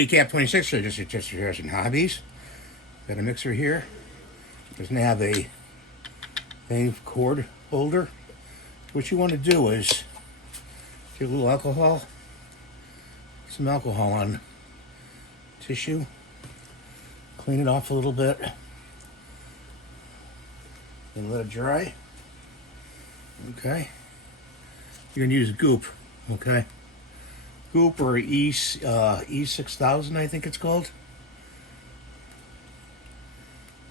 Kitty Cat 26 are just your and hobbies. Got a mixer here. Doesn't have a thing cord holder. What you want to do is get a little alcohol, some alcohol on tissue, clean it off a little bit, and let it dry. Okay. You're gonna use goop. Okay. Goop or E6000, I think it's called.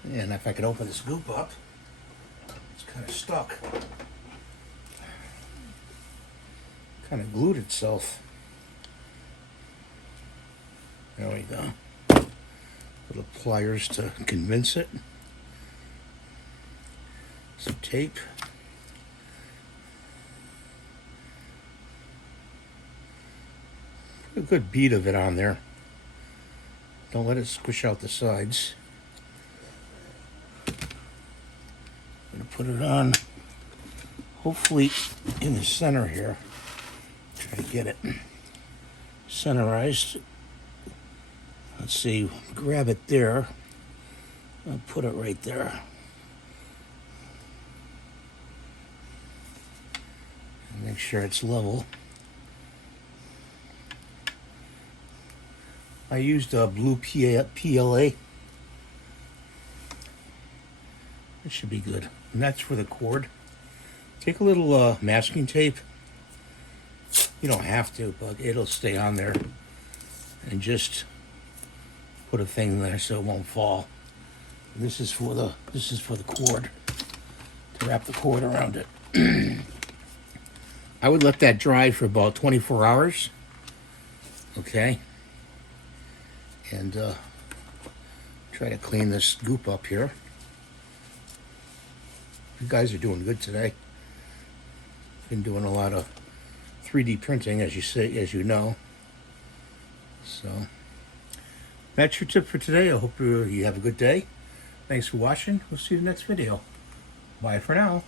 And if I could open this goop up, it's kind of stuck. Kind of glued itself. There we go. Little pliers to convince it. Some tape. Put a good bead of it on there. Don't let it squish out the sides. I'm going to put it on, hopefully in the center here. Try to get it centerized. Let's see, grab it there. I'll put it right there. And make sure it's level. I used a blue PLA. It should be good. And that's for the cord. Take a little masking tape. You don't have to, but it'll stay on there. And just put a thing there so it won't fall. And this is for the cord. To wrap the cord around it. I would let that dry for about 24 hours. Okay. And try to clean this goop up here. You guys are doing good today. Been doing a lot of 3D printing, as you know. So that's your tip for today. I hope you have a good day. Thanks for watching. We'll see you in the next video. Bye for now.